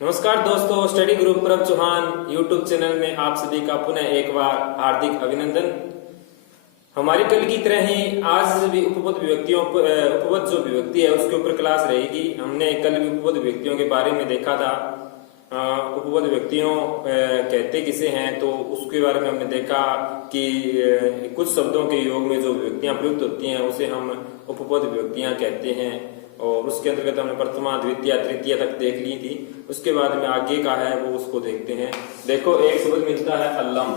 नमस्कार दोस्तों, study group प्रभ चौहान यूट्यूब चैनल में आप सभी का पुनः एक बार हार्दिक अभिनंदन। हमारी कल की तरह ही आज भी उपपद जो विभक्ति है उसके ऊपर क्लास रहेगी। हमने कल भी उपपद विभक्तियों के बारे में देखा था। उपपद विभक्तियों कहते किसे हैं, तो उसके बारे में हमने देखा कि कुछ शब्दों के योग में जो विभक्तियां प्रयुक्त होती हैं उसे हम उपपद विभक्तियां कहते हैं। और उसके अंतर्गत हमने प्रथमा, द्वितीय, तृतीय तक देख ली थी। उसके बाद में आगे का है वो उसको देखते हैं। देखो, एक शब्द मिलता है अल्लम।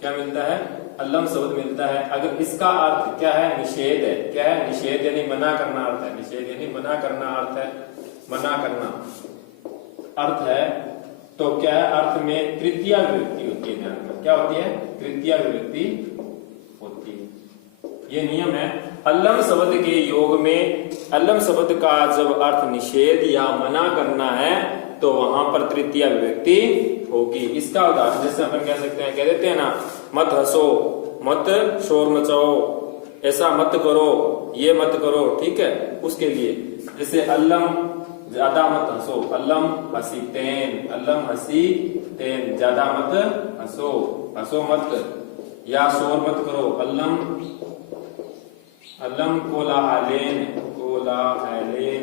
क्या मिलता है? अल्लम शब्द मिलता है। अगर इसका अर्थ क्या है? निषेध है। क्या है? निषेध यानी मना करना अर्थ है। निषेध यानी मना करना अर्थ है। मना करना अर्थ है तो क्या है? अर्थ में तृतीय विभक्ति होती है। ध्यान रखना, क्या होती है? तृतीय विभक्ति होती है। ये नियम है। अल्लम शब्द के योग में अल्लम शब्द का जब अर्थ निषेध या मना करना है तो वहां पर तृतीय विभक्ति होगी। इसका उदाहरण जैसे अपन कह सकते हैं, कह देते हैं ना, मत हंसो, मत शोर मचाओ, ऐसा मत करो, ये मत करो। ठीक है, उसके लिए जैसे अल्लम ज्यादा मत हंसो, अल्लम हसी तेन, अल्लम हसी तेन, ज्यादा मत हंसो, हंसो मत, या शोर मत करो। अल्लम अल्लम कोलाहलेन, कोलाहलेन,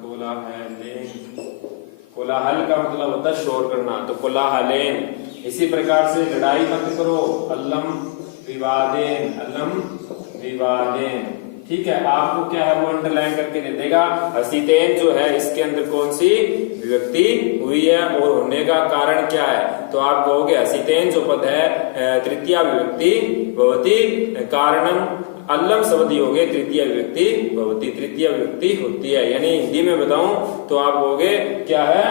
कोलाहलेन, कोलाहल का मतलब होता है शोर करना, तो कोलाहलेन। इसी प्रकार से लड़ाई मत करो, अल्लम विवादेन, अल्लम विवादेन। ठीक है, आपको क्या है वो अंडरलाइन करके दे देगा। हसीतेन जो है इसके अंदर कौन सी विभक्ति हुई है और होने का कारण क्या है, तो आप कहोगे हसीतेन जो पद है तृतीय विभक्ति भवति कारणम अल्लम शब्द योगे तृतीय विभक्ति भवति, तृतीय विभक्ति होती है। यानी हिंदी में बताऊं तो आप कहोगे क्या है,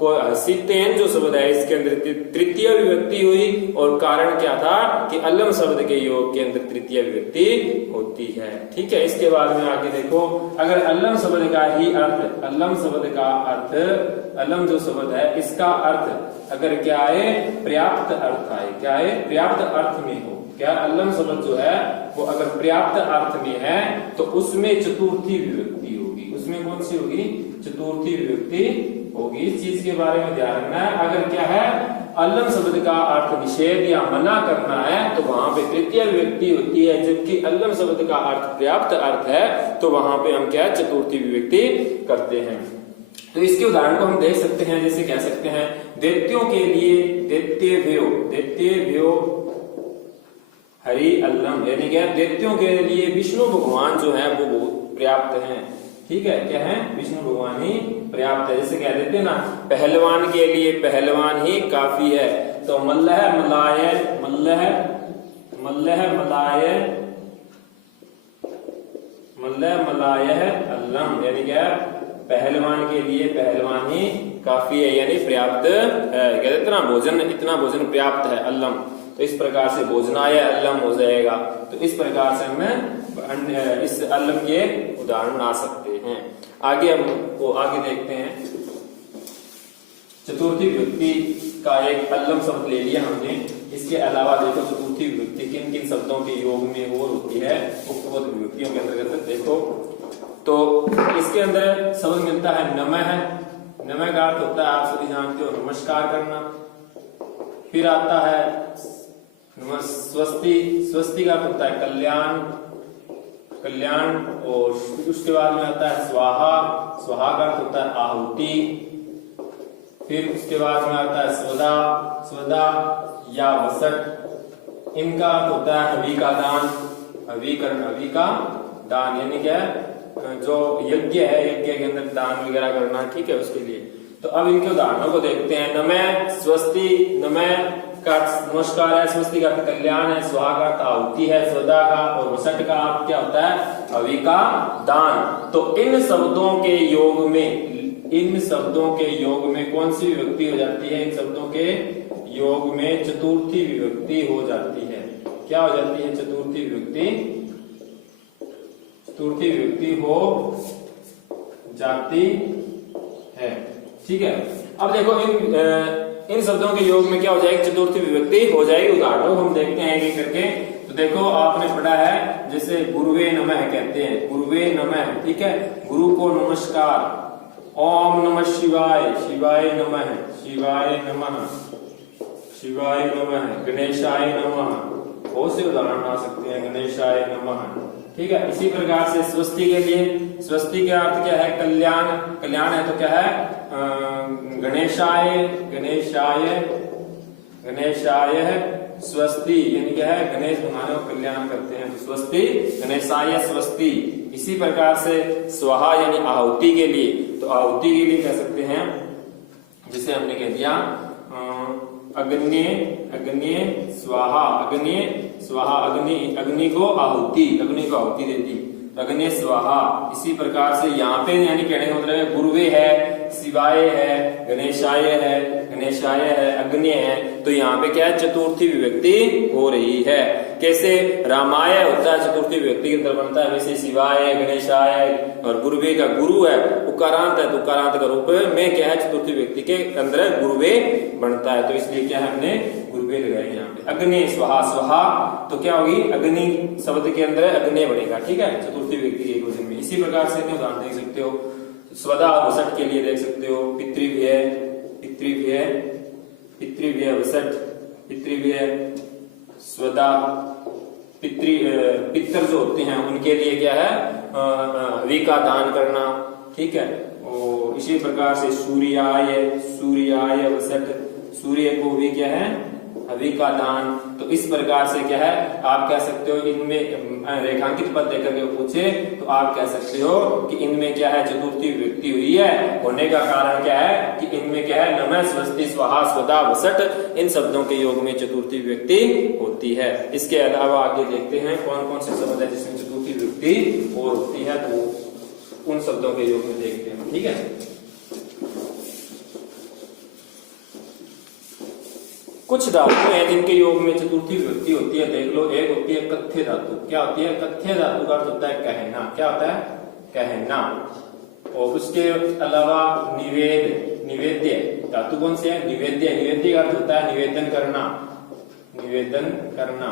हसीतेन जो शब्द है इसके अंदर तृतीय विभक्ति हुई और कारण क्या था कि अल्लम शब्द के योग के अंदर तृतीय विभक्ति होती है। ठीक है, इसके बाद में आगे देखो, अगर अल्लम शब्द का ही अर्थ, अल्लम शब्द का अर्थ, अल्लम जो शब्द है इसका अर्थ अगर क्या है, पर्याप्त अर्थ आए, क्या है, पर्याप्त अर्थ में हो। क्या अल्लम शब्द जो है वो अगर पर्याप्त अर्थ में है तो उसमें चतुर्थी विभक्ति होगी। उसमें कौन सी होगी? चतुर्थी विभक्ति होगी। इस चीज के बारे में ध्यान रखना है। अगर क्या है, अल्लम शब्द का अर्थ निषेध या मना करना है तो वहां पे तृतीय विभक्ति होती है, जबकि अल्लम शब्द का अर्थ पर्याप्त अर्थ है तो वहां पे हम क्या है, चतुर्थी विभक्ति करते हैं। तो इसके उदाहरण को हम देख सकते हैं। जैसे कह सकते हैं, दैत्यों के लिए दैत्येभ्यो, दैत्येभ्यो हरि अल्लम, यानी क्या, दैत्यों के लिए विष्णु भगवान जो है वो बहुत पर्याप्त हैं। ठीक है, क्या है? विष्णु भगवान ही पर्याप्त है। जैसे कह देते हैं ना, पहलवान के लिए पहलवान ही काफी है, तो मल्लह मलाय, मल्लह मल्लह मलाय, मल्लह मलाय अल्लम, यानी क्या, पहलवान के लिए पहलवान ही काफी है, यानी पर्याप्त है। कह देते ना, भोजन, इतना भोजन पर्याप्त है अल्लम, तो इस प्रकार से भोजनाय अल्लम हो जाएगा। तो इस प्रकार से हमें इस अल्लम के उदाहरण आ सकते हैं। आगे हम वो आगे देखते हैं। चतुर्थी विभक्ति का एक अल्लम शब्द ले लिया हमने। इसके अलावा देखो चतुर्थी विभक्ति किन किन शब्दों के योग में और होती है उपपद विभक्तियों के अंतर्गत देखो। तो इसके अंदर शब्द मिलता है नमः। नमः का अर्थ होता है, आप सभी जानते हो, नमस्कार करना। फिर आता है स्वस्ति, स्वस्ति का होता है कल्याण, कल्याण। और उसके बाद में आता है स्वाहा, स्वाहा का अर्थ होता है आहुति। फिर उसके बाद में आता है स्वदा, स्वदा या वसट। इनका अर्थ होता है हवि का दान, हवि का दान, यानी क्या है, जो यज्ञ है, यज्ञ के अंदर दान वगैरह करना। ठीक है, उसके लिए। तो अब इनके उदाहरणों को देखते हैं। नमः, स्वस्ति, नमः का नमस्कार है, स्वस्ति का कल्याण है, स्वाहा का आहुति है, स्वदा का, और वसट का अर्थ क्या होता है, हवि का दान। तो इन शब्दों के योग में, इन शब्दों के योग में कौन सी विभक्ति हो जाती है? इन शब्दों के योग में चतुर्थी विभक्ति हो जाती है। क्या हो जाती है? चतुर्थी विभक्ति, चतुर्थी विभक्ति हो जाती है। ठीक है, अब देखो इन शब्दों के योग में क्या हो जाएगी? चतुर्थी विभक्ति हो जाएगी। उदाहरण हम देखते हैं एक करके। तो देखो, आपने पढ़ा है जैसे गुरुवे नमः कहते हैं, गुरुवे नमः। ठीक है, गुरु को नमस्कार। ओम नमः शिवाय, शिवाय नमः, शिवाय नमः, शिवाय नमः, गणेशाय नमः। बहुत से उदाहरण आ सकते हैं, गणेशाय नमः। ठीक है, इसी प्रकार से स्वस्ति के लिए, स्वस्ति का अर्थ क्या है? कल्याण। कल्याण है तो क्या है? गणेशाय, गणेशाय, गणेशाय स्वस्ति, यानी क्या है? गणेश भगवान का कल्याण करते हैं तो स्वस्ति, गणेशाय स्वस्ति। इसी प्रकार से स्वाहा यानी आहुति के लिए, तो आहुति के लिए कह सकते हैं, जिसे हमने कह दिया अग्नि, अग्नि स्वाहा, अग्नि स्वाहा, अग्नि, अग्नि को आहुति, अग्नि को आहुति देती, अग्नि स्वाहा। इसी प्रकार से यहाँ पे यानी कहने का मतलब है गुरुवे है, शिवाय है, गणेशाय है, गणेशाय है, अग्नि है, तो यहाँ पे क्या है? चतुर्थी विभक्ति हो रही है। कैसे? रामाय होता है चतुर्थी विभक्ति के अंदर बनता है, वैसे शिवाय, गणेशाय और गुरुवे का गुरु है, उकारांत है तो उकारांत का रूप में क्या है? चतुर्थी विभक्ति के अंदर गुरुवे बनता है, तो इसलिए क्या है? हमने गुरुवे लगाए यहाँ पे। अग्नि स्वाहा, स्वाहा तो क्या होगी? अग्नि शब्द के अंदर अग्नि बनेगा। ठीक है, चतुर्थी विभक्ति के एक वचन में। इसी प्रकार से उदाहरण देख सकते हो, स्वदा वसट के लिए देख सकते हो, पितृव्यय, पितृव्यय, पितृव्यय वसट, पितृव्यय स्वदा, पितर जो होते हैं उनके लिए क्या है? हवि का दान करना। ठीक है, और इसी प्रकार से सूर्याय, सूर्याय वसट, सूर्य को भी क्या है? हवि का दान। तो इस प्रकार से क्या है? आप कह सकते हो, इनमें रेखांकित पद देकर के पूछे तो आप कह सकते हो कि इनमें क्या है? चतुर्थी विभक्ति हुई है। होने का कारण क्या है? कि इनमें क्या है? नमः, स्वस्ति, स्वाहा, स्वदा, वसट, इन शब्दों के योग में चतुर्थी विभक्ति होती है। इसके अलावा आगे देखते हैं कौन कौन से शब्द है जिसमें चतुर्थी विभक्ति और होती है, तो उन शब्दों के योग में देखते हैं। ठीक है, कुछ धातु हैं जिनके योग में चतुर्थी विभक्ति होती है। देख लो, एक होती है कथ्य धातु। क्या होती है? कथ्य धातु का अर्थ होता है कहना। क्या होता है? कहना। और उसके अलावा निवेद, निवेद्य धातु कौन से है? निवेद्य, निवेद्य का अर्थ होता है निवेदन करना, निवेदन करना।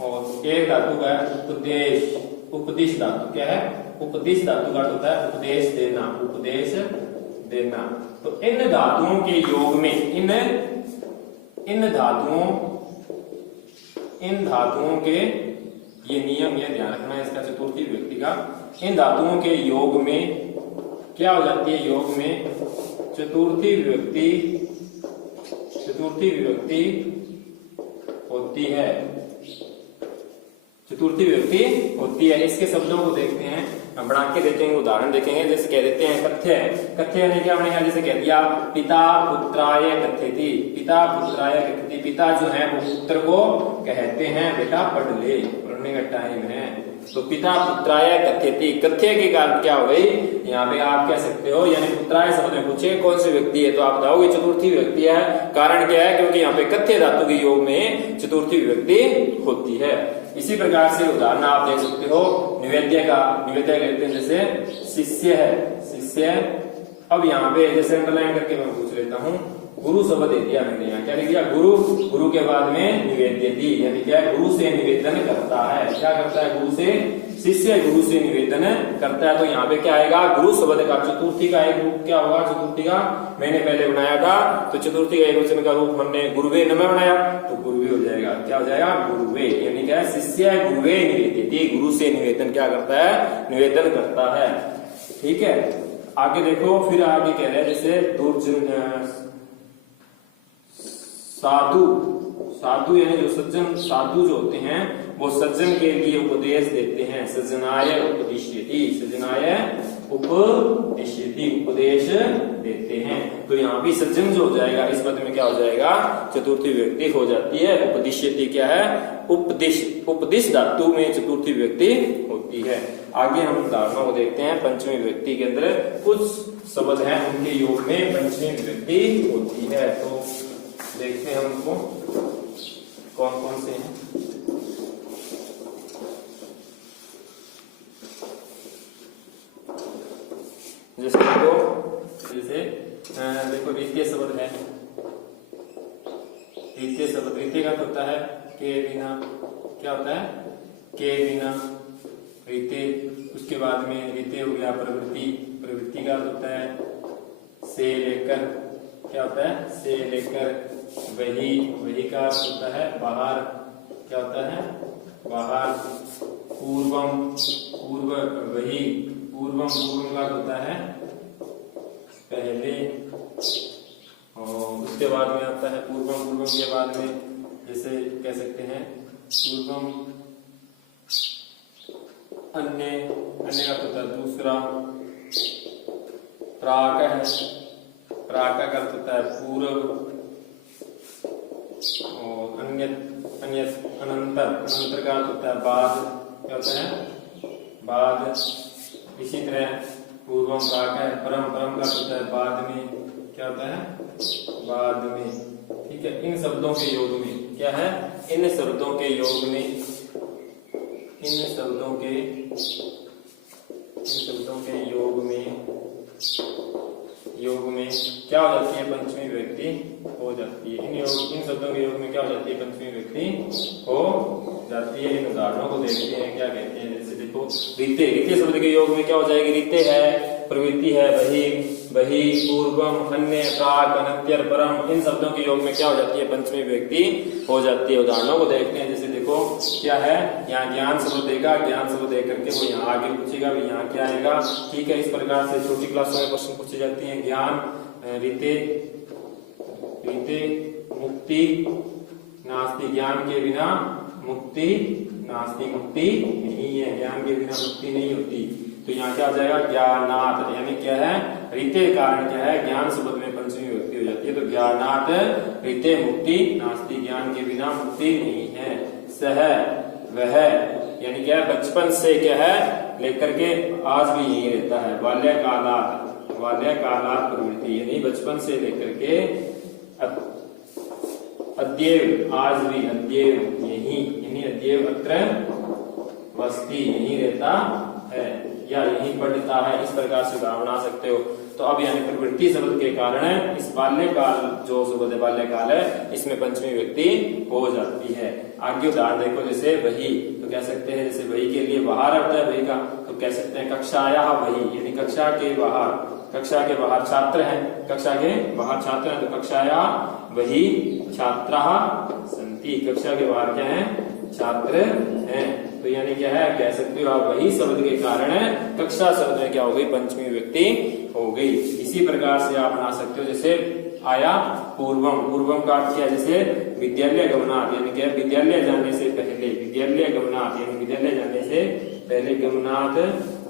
और एक धातु का है उपदेश, उपदेश धातु। क्या है? उपदेश धातु का अर्थ होता है उपदेश देना, उपदेश देना। तो इन धातुओं के योग में, इन धातुओं के ये नियम, ये ध्यान रखना है इसका, चतुर्थी विभक्ति का। इन धातुओं के योग में क्या हो जाती है? योग में चतुर्थी विभक्ति, चतुर्थी विभक्ति होती है, चतुर्थी विभक्ति होती है। इसके शब्दों को देखते हैं, हम बना के देखेंगे, उदाहरण देखेंगे। जैसे कह देते हैं कथ्य, कथ्य यानी क्या बनेगा? जैसे कह दिया पिता पुत्राय कथ्यति, पिता पुत्राय कथ्यति, पिता जो है वो पुत्र को कहते हैं बेटा पढ़ ले, पढ़ने का टाइम है, तो पिता पुत्राय कथ्यति। कथ्य के कारण क्या हो गई? यहाँ पे आप कह सकते हो, यानी पुत्राय शब्द में पूछे कौन सी व्यक्ति है तो आप बताओगे चतुर्थी विभक्ति है। कारण क्या है? क्योंकि यहाँ पे कथ्य धातु के योग में चतुर्थी विभक्ति होती है। इसी प्रकार से उदाहरण आप देख सकते हो निवेद्य का, निवेद्य कहते हैं जैसे शिष्य है, शिष्य। अब यहाँ पे जैसे अंडरलाइन करके मैं पूछ लेता हूँ, गुरु शब्द दे दिया मैंने, यहाँ क्या लिख दिया? गुरु, गुरु के बाद में निवेद्य दी, यानी क्या है? गुरु से निवेदन करता है। क्या करता है? गुरु से, शिष्य गुरु से निवेदन करता है। तो यहाँ पे क्या आएगा? गुरु शब्द का चतुर्थी का एक रूप क्या होगा? चतुर्थी का मैंने पहले बनाया था, तो चतुर्थी का एक वचन का रूप हमने गुरुवे नमः बनाया, तो गुरुवे हो जाएगा। क्या हो जाएगा? गुरुवे, यानी क्या है? शिष्य गुरुवे निवेद्यति, गुरु से निवेदन क्या करता है? निवेदन करता है। ठीक है, आगे देखो, फिर आगे कह रहे हैं जैसे दुर्जन, साधु, साधु यानी जो सज्जन, साधु जो होते हैं वो सज्जन के लिए उपदेश देते हैं। सज्जनाय उपदिश्यति, सज्जनाय उपदिश्यति, उपदेश देते हैं। तो यहाँ भी सज्जन जो हो जाएगा, इस पद में क्या हो जाएगा? चतुर्थी विभक्ति हो जाती है। उपदिश्यति क्या है? उपदेश, उपदेश धातु में चतुर्थी विभक्ति होती है। आगे हम उदाहरणों को देखते हैं। पंचमी विभक्ति के अंदर कुछ शब्द हैं, उनके योग में पंचमी विभक्ति होती है। तो देखते हैं उनको कौन कौन से हैं। जैसे देखो, जैसे देखो रीत्य शब्द है, रीत्य शब्द, रीत्य का होता है के बिना, क्या होता है? के बिना रीत्य, उसके उसके बाद में रीते हो गया प्रवृत्ति, प्रवृत्ति का होता है से लेकर, क्या होता है से लेकर, वही, वही का होता है बाहर, क्या होता है बाहर, पूर्वम, पूर्व, वही, पूर्वम, पूर्वम का होता है पहले, और उसके बाद में आता है पूर्वम, पूर्वम के बाद में जैसे कह सकते हैं पूर्वम अन्य, अन्य का होता है दूसरा, प्राक है, प्राक का अर्थ होता है पूर्व, और अन्य, अन्य अनंतर, अनंतर का अर्थ होता है बाद, क्या होता है बाद। इसी तरह पूर्वम प्राक है, परम, परम का अर्थ होता है बाद में, क्या होता है बाद में। ठीक है, इन शब्दों के योग में क्या है, इन शब्दों के योग में, इन शब्दों के, इन शब्दों के योग में, योग में क्या हो जाती है पंचमी व्यक्ति हो जाती है। इन शब्दों के योग में क्या हो जाती है पंचमी व्यक्ति हो जाती है। इन उदाहरणों को देखते हैं क्या कहते हैं। जैसे देखो रीते, रीते शब्द के योग में क्या हो जाएगी, रीते है, प्रवृत्ति है, वही, वही, पूर्वम, अन्य, प्राक, अनंतर, परम, इन शब्दों के योग में क्या हो जाती है पंचमी व्यक्ति हो जाती है। उदाहरणों को देखते हैं। जैसे देखो क्या है, यहाँ ज्ञान शब्द देगा, ज्ञान शब्द दे करके वो यहाँ आगे पूछेगा भी यहाँ क्या आएगा। ठीक है, इस प्रकार से छोटी क्लासों में क्वेश्चन पूछे जाते हैं। ज्ञान, रीते, रीते, मुक्ति नास्ति, ज्ञान के बिना मुक्ति नास्ति, मुक्ति नहीं है, ज्ञान के बिना मुक्ति नहीं होती। तो यहाँ क्या आ जाएगा ज्ञानात, यानी क्या है रीते कारण क्या है, ज्ञान शब्द में पंचमी व्यक्ति हो जाती है। तो ज्ञानात रीते मुक्ति नास्ति, ज्ञान के बिना मुक्ति नहीं है। सह, वह, यानी क्या है बचपन से क्या है लेकर के आज भी यही रहता है। बाल्यकालात, बाल्यकालात प्रवृत्ति, यानी बचपन से लेकर के अद्येव, आज भी अद्येव यही, यानी अद्येव अत्र वस्ति, यही रहता है या यही पढ़ता है। इस प्रकार से उदाहरण बना सकते हो। तो अब यानी प्रवृत्ति शब्द के कारण इस बाल्यकाल जो शब्द है बाल्यकाल है, इसमें पंचमी व्यक्ति हो जाती है। आगे उदाहरण देखो, जैसे वही, तो कह सकते हैं जैसे वही के लिए बाहर अर्थ है वही का, तो कह सकते हैं कक्षाया वही, यानी कक्षा के बाहर, कक्षा के बाहर छात्र हैं, कक्षा के बाहर छात्र हैं, तो कक्षाया वही छात्रा संति, कक्षा के बाहर क्या है छात्र हैं। तो यानी क्या है कह सकते हो आप वही शब्द के कारण कक्षा शब्द में क्या हो गई पंचमी व्यक्ति हो गई। इसी प्रकार से आप बना सकते हो। जैसे आया पूर्वम, पूर्वम का अर्थ क्या है, जैसे विद्यालय गमनात्, यानी क्या विद्यालय जाने से पहले, विद्यालय गमनात् यानी विद्यालय जाने से पहले, गमनात्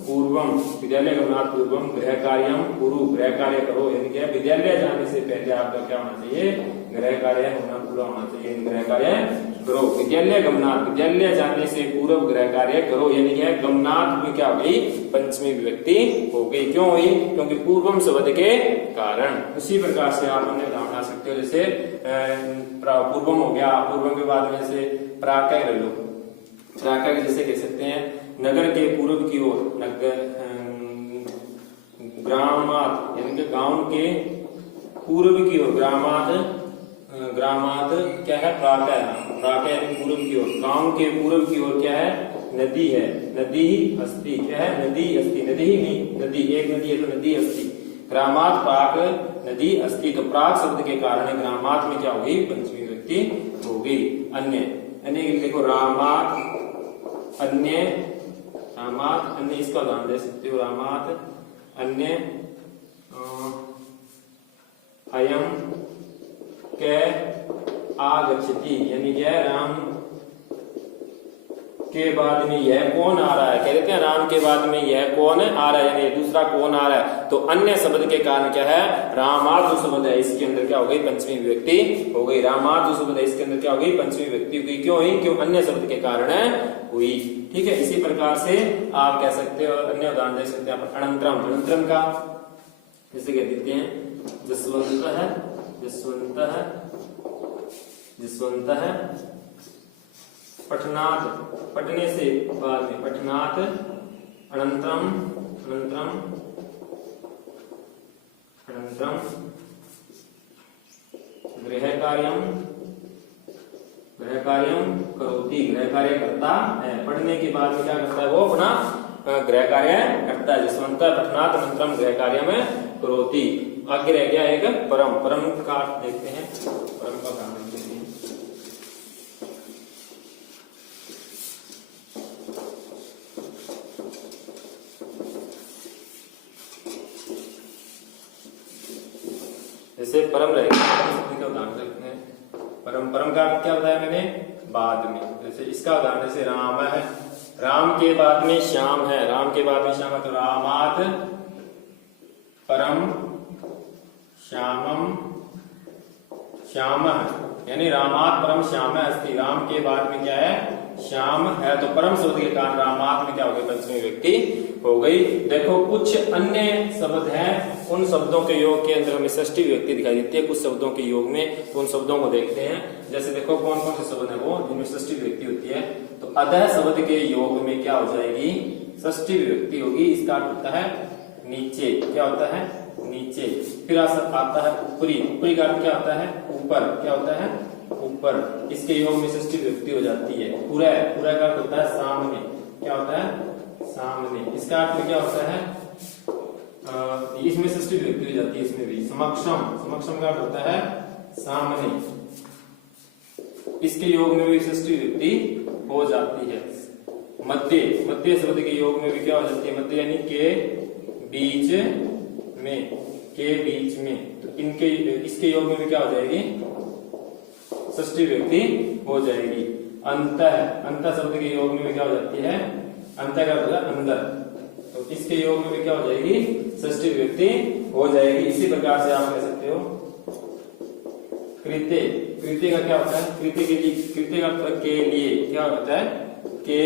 पूर्वम, विद्यालय गमनात् पूर्वम, गृह कार्यम कुरु, गृह कार्य करो, यानी क्या विद्यालय जाने से पहले आपका क्या होना चाहिए गृह कार्य होना पूरा होना चाहिए, गृह कार्य करो। विद्यालय गमनात्, विद्यालय जाने से पूर्व गृह कार्य करो, यानी क्या गमनात् में क्या हो गई पंचमी विभक्ति हो गई। क्यों हुई, क्योंकि पूर्वम शब्द के कारण। उसी प्रकार से आप अन्य उदाहरण बना सकते हो। जैसे पूर्वम हो गया, पूर्वम के बाद में से प्राकय ले लो, प्राकय जैसे कह सकते हैं नगर के पूर्व की ओर, ग्रामात यानी कि गांव के पूर्व की ओर, ग्रामात, ग्रामात क्या है प्राकय, प्राकय यानी पूर्व की ओर, गांव के पूर्व की ओर क्या है नदी है, नदी अस्ति, क्या है नदी अस्ति, नदी ही नहीं नदी, एक नदी है तो नदी अस्ति। ग्रामात प्राक नदी अस्ति, तो प्राक शब्द के कारण ग्रामात में क्या हो गई पंचमी व्यक्ति हो गई। अन्य, अन्य देखो रामात, अन्य, रामात अन्य, इसका उदाहरण दे सकते हो रामात अन्य, अयम के आगच्छति, यानी क्या राम के बाद में यह कौन आ रहा है, कह देते हैं राम के बाद में यह कौन आ रहा है, यानी दूसरा कौन आ रहा है। तो अन्य शब्द के कारण क्या है रामात शब्द है, इसके अंदर क्या हो गई पंचमी व्यक्ति हो गई। रामात शब्द है, इसके अंदर क्या हो गई पंचमी व्यक्ति हो गई। क्यों हुई, क्यों अन्य शब्द के कारण हुई। ठीक है, इसी प्रकार से आप कह सकते हो, अन्य उदाहरण दे सकते हैं अनंतरम, अनंतरम का जैसे कह देते हैं जसवंत है, जसवंत है, जसवंत है, पठनात्, पढ़ने से बाद में पठनात्, अनंतरम, अनंतरम, अनंतरम गृह कार्यम, गृह कार्यम करोति, गृह कार्य करता है। पढ़ने के बाद में क्या करता है वो अपना गृह कार्य करता है। जसवंत पठनात् अनंतरम गृह कार्यम करोति। आगे रह गया एक परम। परम का अर्थ देखते हैं, परम का उदाहरण देखते हैं। जैसे परम रहेगा, का उदाहरण देखते हैं। परम, परम का अर्थ क्या बताया मैंने? बाद में। जैसे इसका उदाहरण जैसे राम है, राम के बाद में श्याम है, राम के बाद में श्याम है, तो रामात परम श्यामम श्यामः, यानी रामात परम श्याम अस्ति। राम के बाद में क्या है? श्याम है। तो परम शब्द के कारण रामात में क्या हो गई? पंचमी व्यक्ति हो गई। देखो कुछ अन्य शब्द हैं, उन शब्दों के योग के अंदर हमें षष्ठी व्यक्ति दिखाई देती है कुछ शब्दों के योग में, तो उन शब्दों को देखते हैं। जैसे देखो कौन कौन से शब्द है वो जिनमें षष्ठी व्यक्ति होती है। तो अधः शब्द के योग में क्या हो जाएगी? षष्ठी व्यक्ति होगी। इसका अर्थ होता है नीचे। क्या होता है? नीचे। फिर आता है ऊपरी। ऊपरी का अर्थ क्या होता है? ऊपर। क्या होता है? ऊपर। इसके योग में षष्ठी व्यक्ति हो जाती है। पूरा। पूरा का अर्थ होता है सामने। क्या होता है? सामने। इसका अर्थ क्या होता है? इसमें षष्ठी व्यक्ति हो जाती है। इसमें भी समक्षम। समक्षम का अर्थ होता है सामने। इसके योग में भी षष्ठी व्यक्ति हो जाती है। मध्य। मध्य शब्द के योग में भी क्या हो जाती है? मध्य यानी के बीच में। के बीच में। तो इनके इसके योग में भी क्या हो जाएगी? षष्ठी व्यक्ति हो जाएगी। अंतः। अंतः शब्द के योग में भी क्या हो जाती है? अंतः का मतलब अंदर। तो इसके योग में भी क्या हो जाएगी? षष्ठी व्यक्ति हो जाएगी। इसी प्रकार से आप कह सकते हो कृत्य। कृत्य का क्या होता है? कृत्य के लिए। कृत्य का मतलब के लिए। क्या होता है? के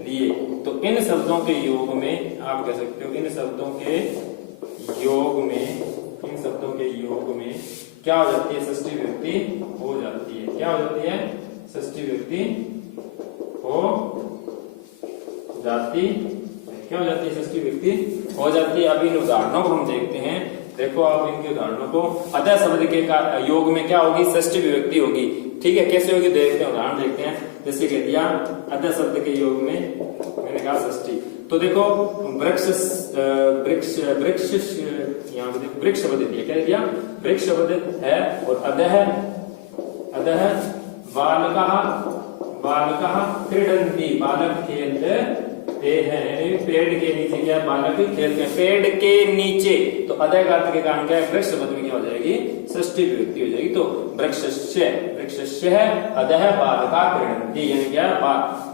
लिए। तो इन शब्दों के योग में आप कह सकते हो, इन शब्दों के योग में, इन शब्दों के योग में क्या हो जाती है? षष्ठी व्यक्ति हो जाती है। क्या हो जाती है? षष्ठी व्यक्ति हो जाती है। क्या हो जाती है? षष्ठी व्यक्ति हो जाती है। अब इन उदाहरणों को हम देखते हैं। देखो आप इनके उदाहरणों को। अतः शब्द के योग में क्या होगी? षष्ठी विभक्ति होगी। ठीक है, कैसे होगी देखते हैं, उदाहरण देखते हैं। जैसे कह दिया अतः शब्द के योग में मैंने कहा षष्ठी। तो देखो वृक्ष, वृक्ष, वृक्ष, यहाँ पे वृक्ष शब्द दिया। क्या दिया? वृक्ष शब्द है। और अधः, अधः बालकः, बालकः क्रीडन्ति, बालक खेलते हैं। पेड़ के नीचे क्या है? बालक खेलते हैं। पेड़ के नीचे। तो अधः का अर्थ के कारण क्या है? वृक्ष शब्द में क्या हो जाएगी? षष्ठी विभक्ति हो जाएगी। तो वृक्षस्य, वृक्षस्य है, अधः बालका क्रीडन्ति, यानी क्या?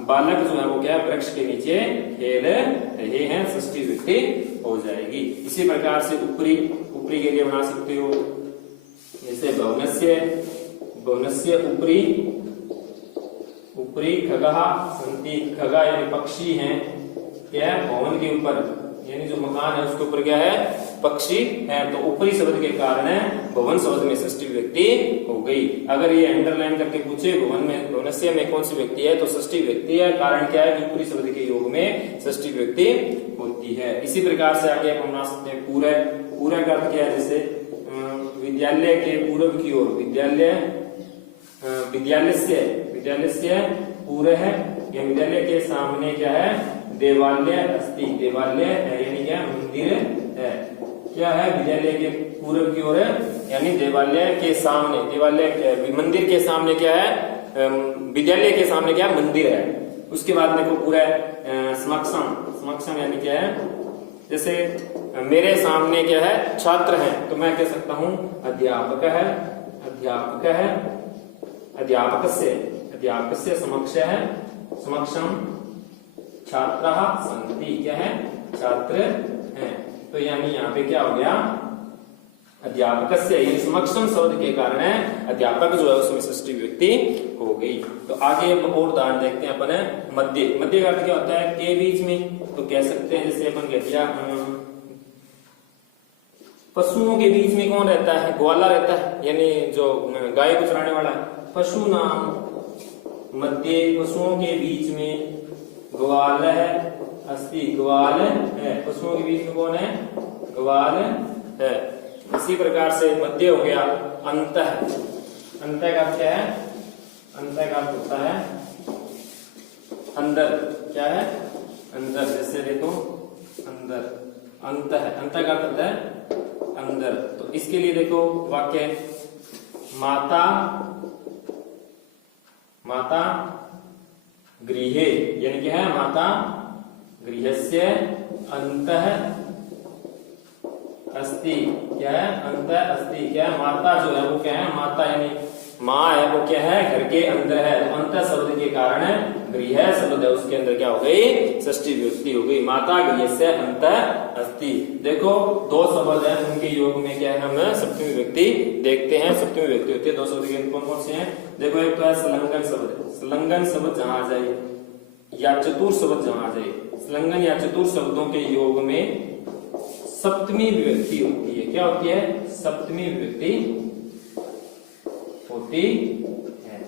बालक जो है वो क्या है? वृक्ष के नीचे खेल रहे हैं। षष्ठी विभक्ति हो जाएगी। इसी प्रकार से ऊपरी, ऊपरी के लिए बना सकते हो। जैसे भवनस्य, भवनस्य ऊपरी, ऊपरी खगः सन्ति। खगा यानी पक्षी हैं। क्या है? भवन के ऊपर, यानी जो मकान है उसके ऊपर क्या है? पक्षी है। तो ऊपरी शब्द के कारण भवन शब्द में षष्ठी व्यक्ति हो गई। अगर ये अंडरलाइन करके पूछे भवन में, भवनस्य में कौन सी व्यक्ति है? तो षष्ठी व्यक्ति है। कारण क्या है? कि ऊपरी शब्द के योग में षष्ठी व्यक्ति होती है। इसी प्रकार से आगे आप बना सकते हैं पूरा। पूरा का अर्थ क्या है? जैसे विद्यालय के पूर्व की ओर, विद्यालय, विद्यालय से, विद्यालय से पूरे है। या विद्यालय के सामने क्या है? देवालय अस्ति, देवालय है, यानी क्या? मंदिर है। क्या है? विद्यालय के पूर्व की ओर है, यानी देवालय के सामने, देवालय मंदिर के सामने क्या है? विद्यालय के सामने क्या है? मंदिर है। उसके बाद देखो पूरा समक्षम, समक्षम यानी क्या है? जैसे मेरे सामने क्या है? छात्र हैं, तो मैं कह सकता हूं अध्यापक है, अध्यापक है, अध्यापक से, अध्यापक से समक्ष है, समक्षम छात्रः सन्ति। क्या है? छात्र हैं। तो यानी यहाँ पे क्या हो गया? अध्यापक से, यानी समक्षम शब्द के कारण अध्यापक जो है उसमें षष्ठी व्यक्ति हो गई। तो आगे अब और उदाहरण देखते हैं अपन। मध्य। मध्य का अर्थ क्या होता है? के बीच में। तो कह सकते हैं जैसे अपन कह दिया पशुओं के बीच में कौन रहता है? ग्वाला रहता है, यानी जो गाय को चराने वाला है। पशु नाम मध्य, पशुओं के बीच में ग्वाल है अस्ति, ग्वाल है। पशुओं के बीच में कौन है? ग्वाल है। इसी प्रकार से मध्य हो गया। अंतः, अंतः का क्या है? अंतः का होता है अंदर। क्या है? अंदर, जैसे देखो अंदर, अंत है, अंत का अर्थ है अंदर। तो इसके लिए देखो वाक्य, माता माता गृहे, यानी क्या है, माता गृहस्य अंतः अस्ति, क्या है, अंतः अस्ति, क्या है, माता जो है वो क्या है, माता यानी माँ है वो क्या है, घर के अंदर है। तो अंतः शब्द के कारण गृह शब्द है उसके अंदर क्या हो गई, षष्ठी विभक्ति हो गई, माता गृहस्य अंतः अस्ति। देखो दो शब्द है, उनके योग में क्या है, हम सप्तमी विभक्ति देखते हैं, सप्तमी विभक्ति होती है। दो शब्द के कौन कौन से हैं, देखो एक तो है संलग्न शब्द, संलग्न शब्द जहां आ जाए या चतुर शब्द जहां आ जाए, संलग्न या चतुर शब्दों के योग में सप्तमी विभक्ति होती है। क्या होती है, सप्तमी विभक्ति होती है,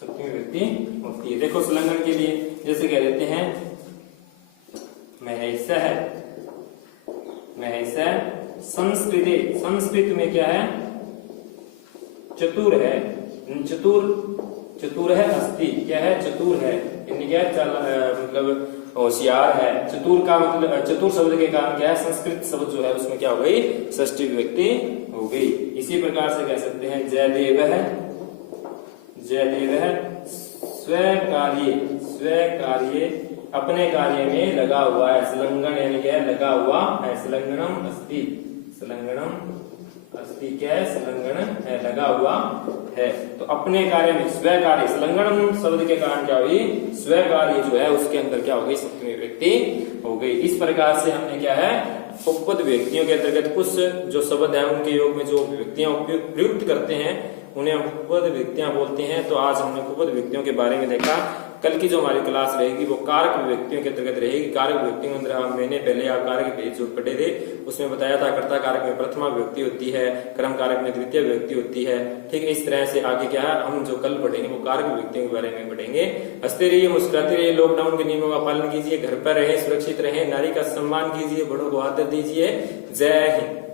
सप्तमी विभक्ति होती है। देखो संलग्न के लिए जैसे कह देते हैं महैसः, महैसः संस्कृते, संस्कृत में क्या है, चतुर है, चतुर, चतुर है अस्ति, क्या है, चतुर है, यानी क्या मतलब होशियार है। चतुर का मतलब, चतुर शब्द के कारण क्या है, संस्कृत शब्द जो है उसमें क्या हो गई, षष्ठी विभक्ति हो गई। इसी प्रकार से कह सकते हैं जयदेव है, जयदेव है स्व कार्य अपने कार्य में लगा हुआ है, संलग्न यानी क्या है, लगा हुआ है, संलग्नम अस्ति, संलग्नम अस्ति क्या है, संलग्न है, लगा हुआ है। तो अपने कार्य में स्व कार्य, संलग्न शब्द के कारण क्या हुई, स्व कार्य जो है उसके अंदर क्या हो गई, सप्तमी विभक्ति हो गई। इस प्रकार से हमने क्या है, उपपद विभक्तियों के अंतर्गत कुछ जो शब्द है उनके योग में जो विभक्तियां प्रयुक्त करते हैं उन्हें उपपद विभक्तियां बोलते हैं। तो आज हमने उपपद विभक्तियों के बारे में देखा। कल की जो हमारी क्लास रहेगी वो कारक विभक्तियों के अंतर्गत रहेगी। कारक विभक्तियों के अंदर मैंने पहले कारक पेज जो पढ़े थे उसमें बताया था, कर्ता कारक में प्रथमा विभक्ति होती है, क्रम कारक में द्वितीय विभक्ति होती है। ठीक है, इस तरह से आगे क्या है हम जो कल पढ़ेंगे वो कारक विभक्तियों के बारे में पढ़ेंगे। हंसते रहिए, मुस्कुराते रहिए, लॉकडाउन के नियमों का पालन कीजिए, घर पर रहे, सुरक्षित रहे, नारी का सम्मान कीजिए, बड़ों को आदर दीजिए। जय हिंद।